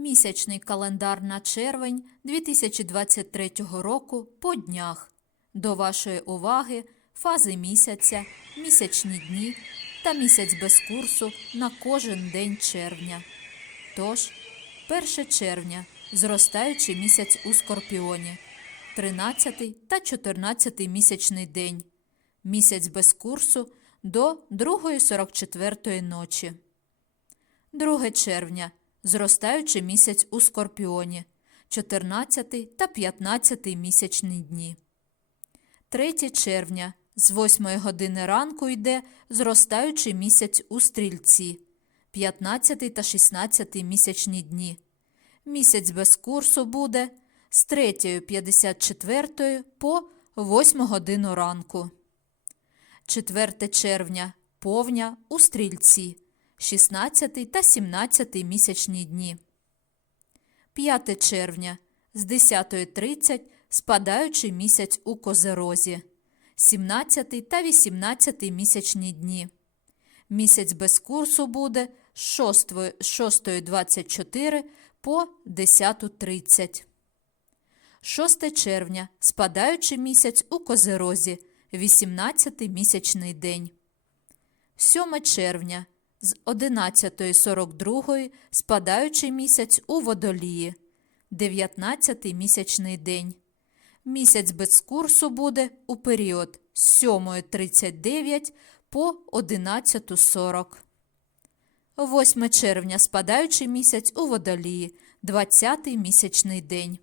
Місячний календар на червень 2023 року по днях. До вашої уваги фази місяця, місячні дні та місяць без курсу на кожен день червня. Тож, 1 червня зростаючий місяць у Скорпіоні, 13 та 14 місячний день, місяць без курсу до 2.44 ночі. 2 червня зростаючий місяць у Скорпіоні, 14 та 15 місячні дні. 3 червня з 8 години ранку йде зростаючий місяць у Стрільці, 15 та 16 місячні дні. Місяць без курсу буде з 3.54 по 8 годину ранку. 4 червня повня у Стрільці, 16 та 17 місячні дні. 5 червня з 10.30 спадаючий місяць у Козерозі, 17 та 18 місячні дні. Місяць без курсу буде з 6.24 по 10.30. 6 червня спадаючий місяць у Козерозі, 18 місячний день. 7 червня з 11.42 спадаючий місяць у Водолії, 19 місячний день. Місяць без курсу буде у період з 7.39 по 11.40. 8 червня спадаючий місяць у Водолії, 20 місячний день.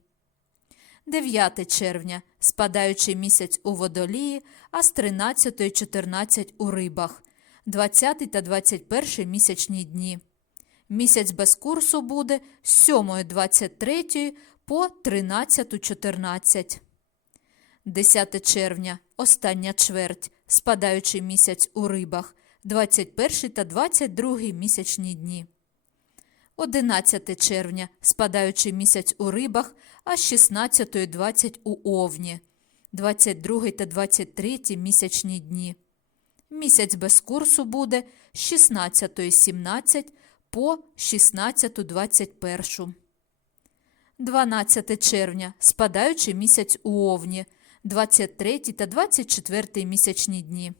9 червня спадаючий місяць у Водолії, а з 13.14 у Рибах, 20 та 21 місячні дні. Місяць без курсу буде з 7.23 по 13.14. 10 червня остання чверть, спадаючий місяць у Рибах, 21 та 22 місячні дні. 11 червня спадаючий місяць у Рибах, а з 16.20 у Овні, 22 та 23 місячні дні. Місяць без курсу буде з 16.17 по 16.21. 12 червня спадаючий місяць у Овні, 23 та 24 місячні дні.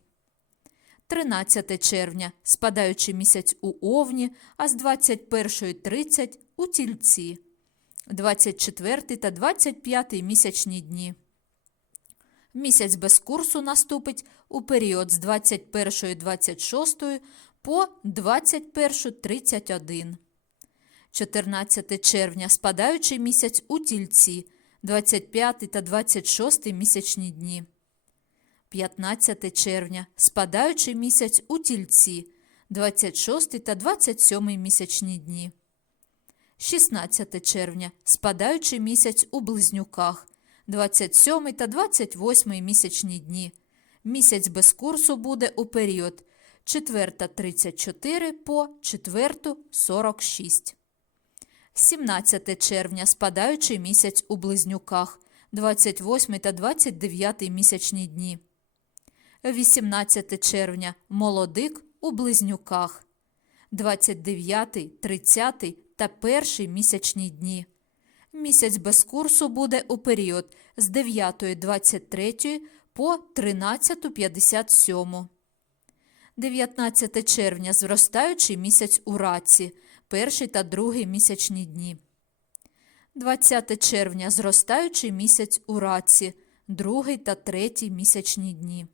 13 червня спадаючий місяць у Овні, а з 21.30 у Тільці, 24 та 25 місячні дні. Місяць без курсу наступить у період з 21.26 по 21.31. 14 червня спадаючий місяць у Тільці, 25 та 26 місячні дні. 15 червня спадаючий місяць у Тільці, 26 та 27 місячні дні. 16 червня спадаючий місяць у Близнюках, 27 та 28 місячні дні. Місяць без курсу буде у період 4.34 по 4.46. 17 червня спадаючий місяць у Близнюках, 28 та 29 місячні дні. 18 червня молодик у Близнюках, 29, 30 та 1 місячні дні. Місяць без курсу буде у період з 9.23 по 13.57. 19 червня зростаючий місяць у раці, перший та другий місячні дні. 20 червня зростаючий місяць у раці, другий та третій місячні дні.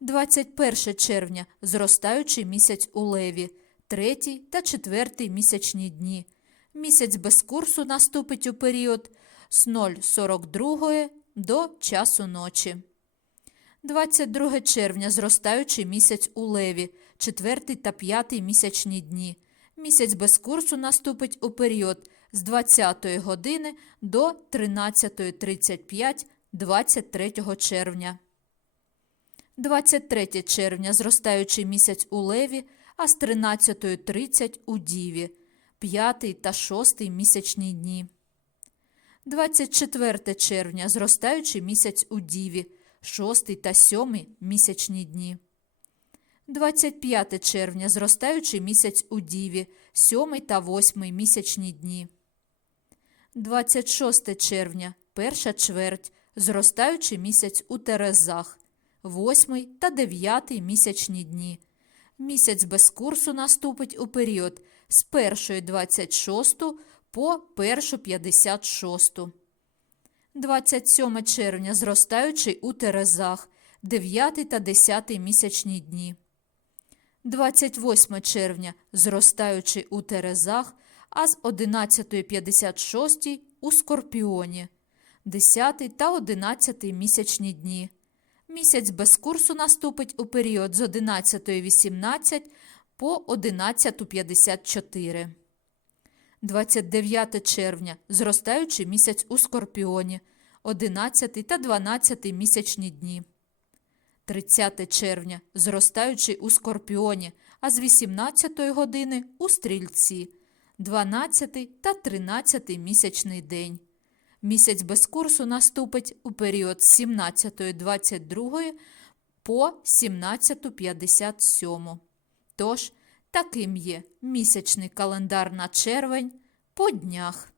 21 червня зростаючий місяць у леві, третій та четвертий місячні дні. Місяць без курсу наступить у період з 0.42 до часу ночі. 22 червня зростаючий місяць у леві, четвертий та п'ятий місячні дні. Місяць без курсу наступить у період з 20 години до 13.35 23 червня. 23 червня зростаючий місяць у леві, а з 13.30 у діві, 5 та 6 місячні дні. 24 червня зростаючий місяць у діві, 6 та 7 місячні дні. 25 червня зростаючий місяць у діві, 7 та 8 місячні дні. 26 червня, перша чверть, зростаючий місяць у Терезах, 8 та 9 місячні дні. Місяць без курсу наступить у період з 1 26 по 1 56. 27 червня зростаючий у Терезах, 9 та 10 місячні дні. 28 червня зростаючий у Терезах, а з 11.56 у Скорпіоні, 10 та 11 місячні дні. Місяць без курсу наступить у період з 11.18 по 11.54. 29 червня зростаючий місяць у Скорпіоні, 11 та 12 місячні дні. 30 червня зростаючий у Скорпіоні, а з 18 години у Стрільці, 12 та 13 місячний день. Місяць без курсу наступить у період з 17.22 по 17.57. Тож, таким є місячний календар на червень по днях.